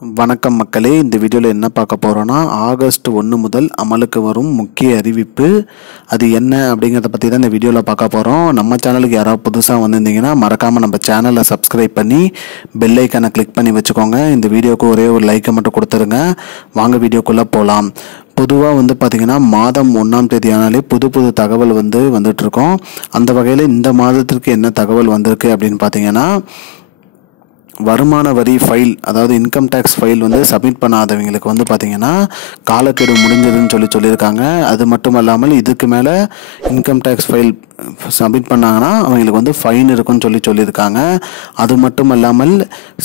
வணக்கம் மக்களே, இந்த வீடியோவில் என்ன பார்க்க போகிறோன்னா ஆகஸ்ட் 1 முதல் அமலுக்கு வரும் முக்கிய அறிவிப்பு. அது என்ன அப்படிங்கிறத பற்றி தான் இந்த வீடியோவில் பார்க்க போகிறோம். நம்ம சேனலுக்கு யாராவது புதுசாக வந்திருந்தீங்கன்னா மறக்காமல் நம்ம சேனலை சப்ஸ்கிரைப் பண்ணி பெல் ஐக்கானை கிளிக் பண்ணி வச்சுக்கோங்க. இந்த வீடியோவுக்கு ஒரே ஒரு லைக்கை மட்டும் கொடுத்துருங்க. வாங்க வீடியோக்குள்ளே போகலாம். பொதுவாக பார்த்திங்கன்னா மாதம் 1ஆம் தேதி ஆனாலே புது தகவல் வந்துட்டுருக்கோம். அந்த வகையில் இந்த மாதத்திற்கு என்ன தகவல் வந்திருக்கு அப்படின்னு பார்த்தீங்கன்னா, வருமான வரி ஃபைல், அதாவது இன்கம் டேக்ஸ் ஃபைல் சப்மிட் பண்ணாதவங்களுக்கு பார்த்திங்கன்னா காலக்கெடு முடிஞ்சதுன்னு சொல்லியிருக்காங்க. அது மட்டும் இல்லாமல் இதுக்கு மேலே இன்கம் டேக்ஸ் ஃபைல் சப்மிட் பண்ணாங்கன்னா அவங்களுக்கு ஃபைன் இருக்குன்னு சொல்லியிருக்காங்க. அது மட்டும் இல்லாமல்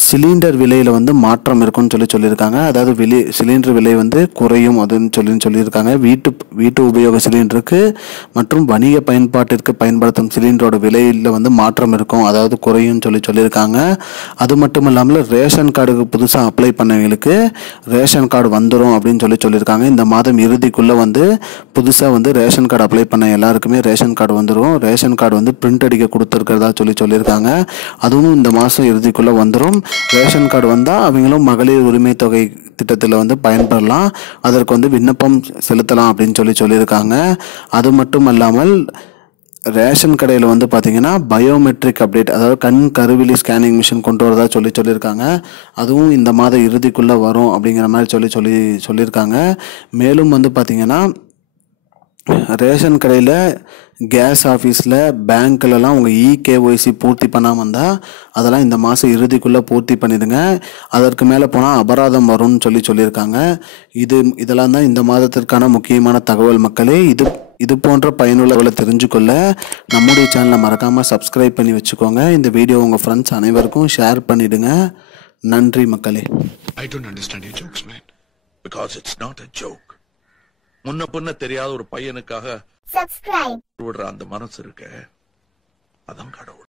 சிலிண்டர் விலையில் மாற்றம் இருக்குன்னு சொல்லியிருக்காங்க. அதாவது சிலிண்டர் விலை குறையும் அதுன்னு சொல்லியிருக்காங்க. வீட்டு உபயோக சிலிண்டருக்கு மற்றும் வணிக பயன்பாட்டிற்கு பயன்படுத்தும் சிலிண்டரோட விலையில் மாற்றம் இருக்கும், அதாவது குறையும் சொல்லியிருக்காங்க. அது மட்டும் இல்லாமல் ரேஷன் கார்டுக்கு புதுசாக அப்ளை பண்ணவங்களுக்கு ரேஷன் கார்டு வந்துடும் அப்படின்னு சொல்லியிருக்காங்க. இந்த மாதம் இறுதிக்குள்ளே புதுசாக ரேஷன் கார்டு அப்ளை பண்ண எல்லாருக்குமே ரேஷன் கார்டு வந்துடும். ரேஷன் கார்டு பிரிண்ட் அடிக்க கொடுத்துருக்கிறதா சொல்லியிருக்காங்க. அதுவும் இந்த மாதம் இறுதிக்குள்ளே வந்துடும். ரேஷன் கார்டு வந்தால் அவங்களும் மகளிர் உரிமை தொகை திட்டத்தில் பயன்பெறலாம். அதற்கு விண்ணப்பம் செலுத்தலாம் அப்படின்னு சொல்லியிருக்காங்க. அது மட்டும் இல்லாமல் ரேஷன் கடையில் பார்த்திங்கன்னா பயோமெட்ரிக் அப்டேட், அதாவது கண் கருவிழி ஸ்கேனிங் மிஷின் கொண்டு வரதா சொல்லியிருக்காங்க. அதுவும் இந்த மாத இறுதிக்குள்ளே வரும் அப்படிங்கிற மாதிரி சொல்லியிருக்காங்க. மேலும் பார்த்திங்கன்னா ரேஷன் கடையில், கேஸ் ஆஃபீஸில், பேங்க்லலாம் உங்கள் இகேஒய்சி பூர்த்தி பண்ணாமல் இருந்தால் அதெல்லாம் இந்த மாதம் இறுதிக்குள்ளே பூர்த்தி பண்ணிடுங்க. அதற்கு மேலே போனால் அபராதம் வரும்னு சொல்லியிருக்காங்க. இதெல்லாம் தான் இந்த மாதத்திற்கான முக்கியமான தகவல் மக்களே. இது போன்ற பயனுள்ளவர்களை தெரிஞ்சுக்கொள்ள நம்முடைய சேனலை மறக்காமல் சப்ஸ்கிரைப் பண்ணி வச்சுக்கோங்க. இந்த வீடியோ உங்கள் ஃப்ரெண்ட்ஸ் அனைவருக்கும் ஷேர் பண்ணிவிடுங்க. நன்றி மக்களே. I don't understand your jokes, man. Because it's not a joke. முன்ன பின்ன தெரியாத ஒரு பையனுக்காக விடுற அந்த மனசு இருக்க, அதான் கடவுள்.